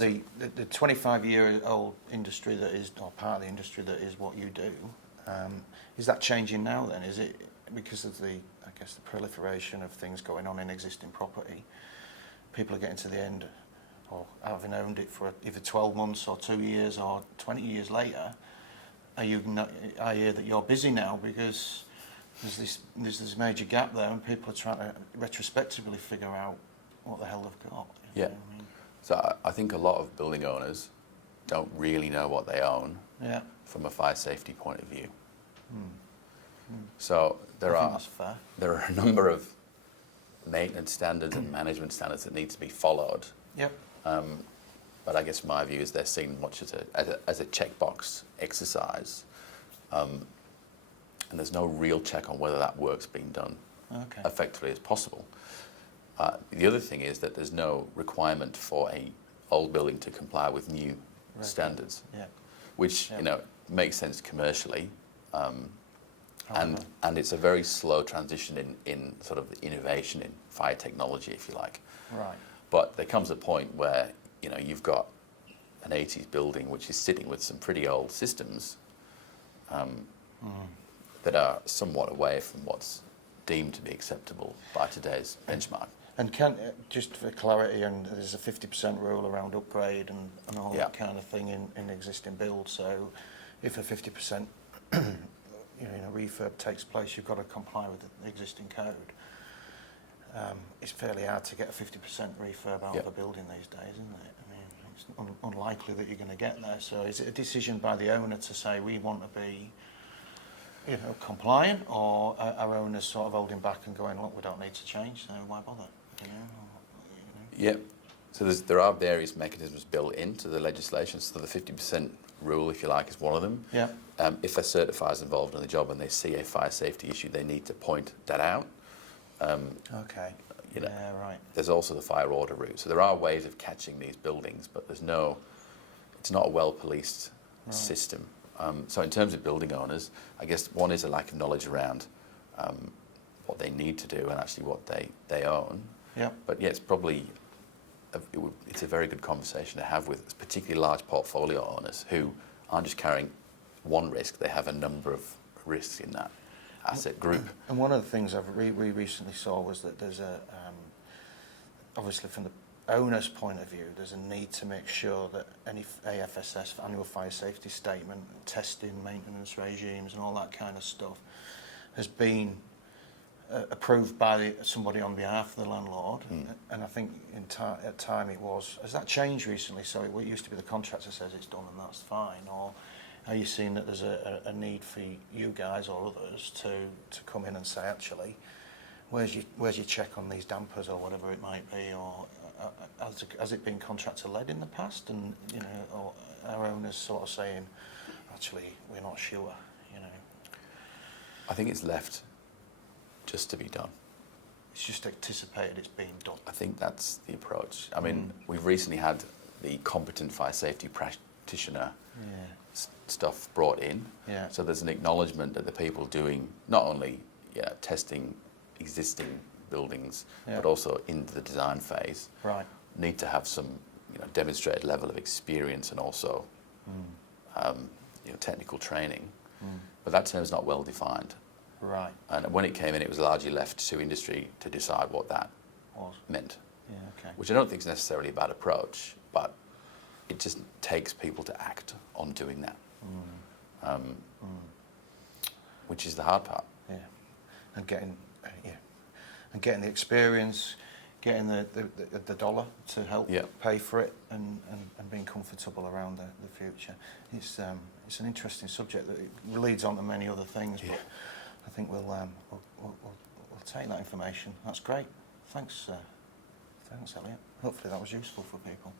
the 25-year-old industry that is, or part of the industry that is what you do, is that changing now then? Is it because of the proliferation of things going on in existing property? People are getting to the end, or having owned it for either 12 months or 2 years or 20 years later. I hear that you're busy now because there's this major gap there, and people are trying to retrospectively figure out what the hell they've got. Yeah. I mean? So I think a lot of building owners don't really know what they own from a fire safety point of view. So there are a number of maintenance standards and management standards that need to be followed. Yep. But I guess my view is they're seen much as a checkbox exercise, and there's no real check on whether that work's being done effectively as possible. The other thing is that there's no requirement for a old building to comply with new standards, which makes sense commercially, and it's a very slow transition in sort of the innovation in fire technology, if you like. Right. But there comes a point where you've got an 80s building which is sitting with some pretty old systems that are somewhat away from what's deemed to be acceptable by today's benchmark. And just for clarity, and there's a 50% rule around upgrade and all that kind of thing in existing builds. So if a 50% refurb takes place, you've got to comply with the existing code. It's fairly hard to get a 50% refurb out of a building these days, isn't it? I mean, it's unlikely that you're going to get there. So is it a decision by the owner to say we want to be compliant, or are owners sort of holding back and going, look, we don't need to change, so why bother? Yeah. So there are various mechanisms built into the legislation. So the 50% rule, if you like, is one of them. Yeah. If a certifier is involved in the job and they see a fire safety issue, they need to point that out. Okay. Right. There's also the fire order route. So there are ways of catching these buildings, but it's not a well-policed system. So in terms of building owners, I guess one is a lack of knowledge around what they need to do and actually what they own. Yeah. But it's probably it's a very good conversation to have with particularly large portfolio owners who aren't just carrying one risk; they have a number of risks in that asset group. And one of the things we recently saw was that there's obviously from the owner's point of view, there's a need to make sure that any AFSS, annual fire safety statement, testing, maintenance regimes and all that kind of stuff has been approved by somebody on behalf of the landlord. And I think at time has that changed recently? So it used to be the contractor says it's done and that's fine, or are you seeing that there's a need for you guys or others to come in and say, actually, where's your check on these dampers or whatever it might be, or has it been contractor led in the past, and or our owners sort of saying, actually, we're not sure, I think it's left just to be done. It's just anticipated it's being done. I think that's the approach. I mean, we've recently had the competent fire safety practitioner stuff brought in. Yeah. So there's an acknowledgement that the people doing not only testing existing buildings, but also into the design phase, need to have some demonstrated level of experience and also technical training. But that term's not well defined. Right. And when it came in, it was largely left to industry to decide what that meant. Yeah, okay. Which I don't think is necessarily a bad approach, but it just takes people to act on doing that, which is the hard part. Yeah, and getting the experience, getting the dollar to help pay for it, and being comfortable around the future. It's an interesting subject that it leads on to many other things, but I think we'll take that information. That's great. Thanks, Eliot. Hopefully that was useful for people.